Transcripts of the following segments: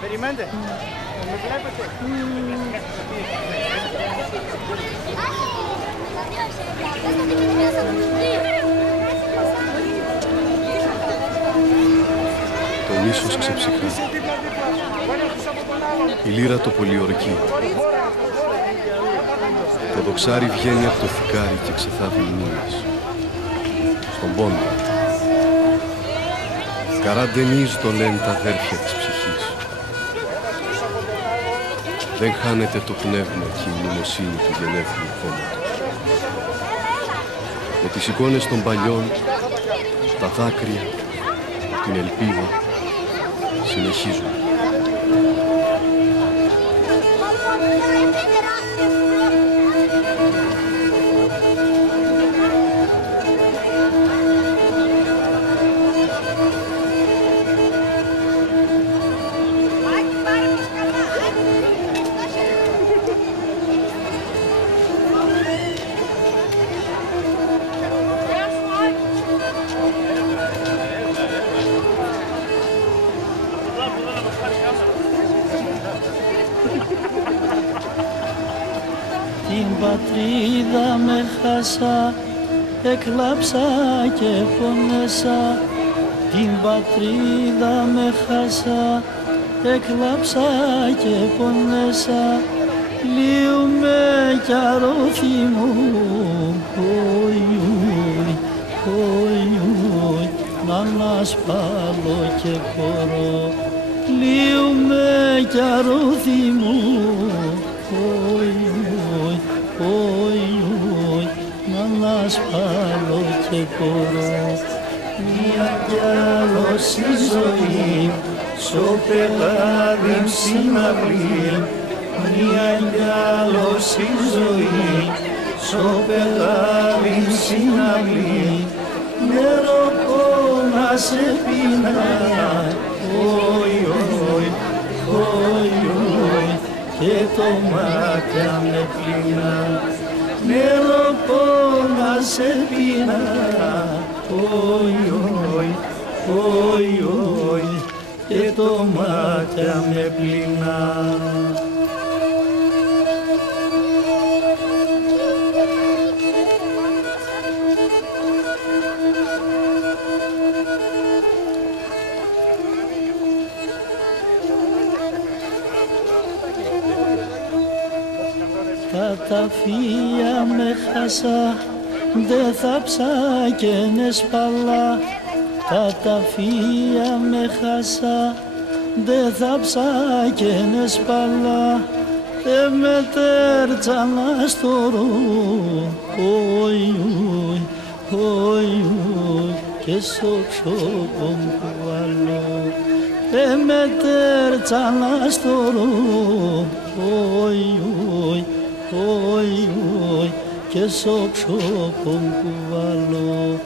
Περιμένετε. Με βλέπετε. Το μίσος ξεψυχρά. Η λύρα το πολιορκεί. Το δοξάρι βγαίνει από το θικάρι και ξεθάβει μνήμες. Στον πόνο. Καραντενίζ το λένε τα αδέρφια της ψυχής. Δεν χάνεται το πνεύμα και η μνημοσύνη του γενέθλιου κόμματος. Με τις εικόνες των παλιών, τα δάκρυα, την ελπίδα, συνεχίζουν. Την πατρίδα με χάσα, εκλάψα και πόνεσα. Την πατρίδα με χάσα, εκλάψα και πόνεσα. Λύουμε κι αρώθη μου, οι, να ανασπάλω και χωρώ. Λύουμε κι αρώθη μου, να ανασπάλω και χωρώ. Μια κι άλλος η ζωή, σο πεγάδι συναυλή. Μια κι άλλος η ζωή, σο πεγάδι συναυλή. Νερό να σε πίνα, και το μάτια με πλήνα. Νερό να σε πίνα, και το μάτια με πλήνα. Τα φύλλα με χάσα, δε θα ψάκαινε σπαλά. Τα φύλλα με χάσα, δε θα ψάκαινε σπαλά. Με τέρτσανα στο ρου, και στο ξόπον κουβαλώ. Με τέρτσανα στο ρου, και στο ξόπον κουβαλώ.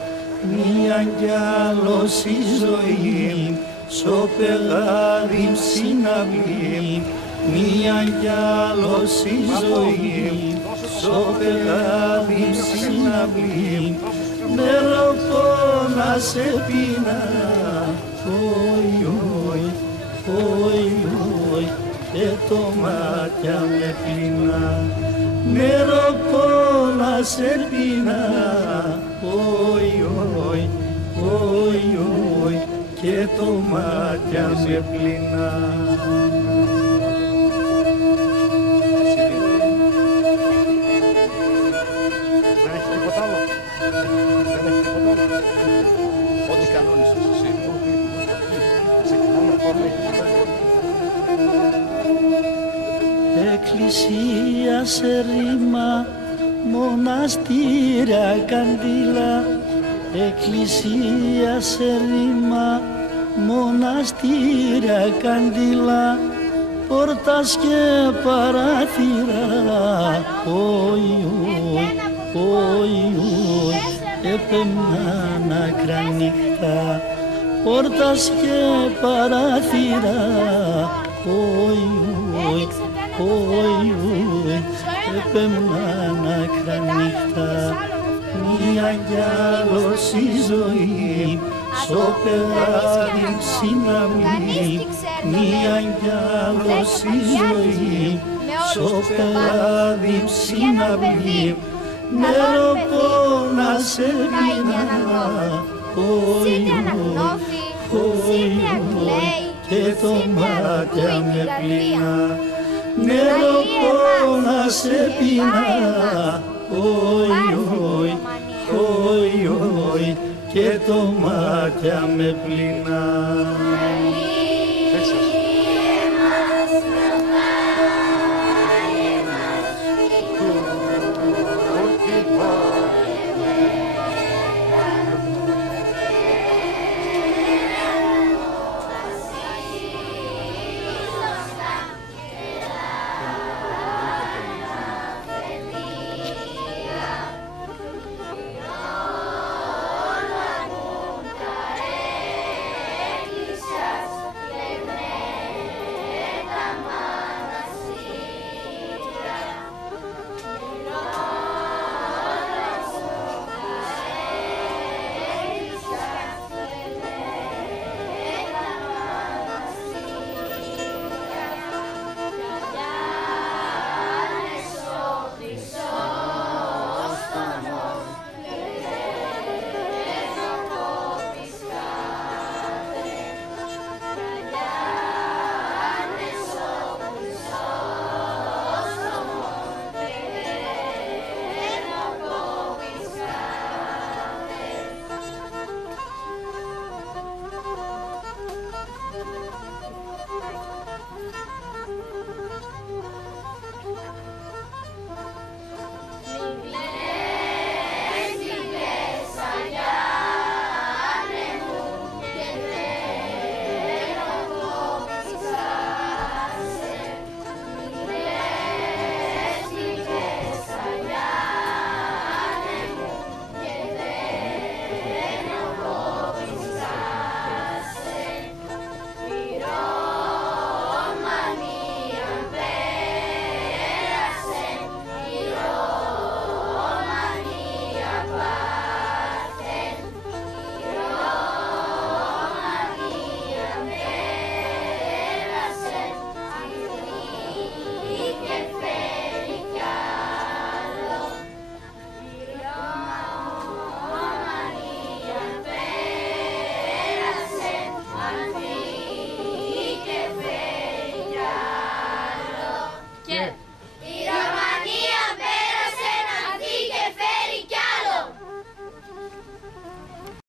Μια κι άλλος η ζωή, σο πεγάδι συναυλή. Μια κι άλλος η ζωή, σο πεγάδι συναυλή. Νερό να σε πίνα, και το μάτια με πλήνα. Νερό να σε πίνα, και το μάτια με πλήνα. Δεν έχει τίποτα άλλο. Ό,τι κανόνισες εσύ. Ξεκινάμε Εκκλησία σε ρήμα, μοναστήρια καντήλα. Εκκλησία σε ρήμα, μοναστήρια καντήλα. Πόρτας και παράθυρα, έπαιρναν άκρα νύχτα. Πόρτας και παράθυρα, έπαιρναν άκρα νύχτα. Μια κι άλλος η ζωή, σο πεγάδι συναυλή, μία κι άλλος η ζωή, στο πελάδι συναυλή, νερό να σε πίνα, και το μάτια με πλήνα, νερό να σε πίνα, και το μάτια με πλήνα.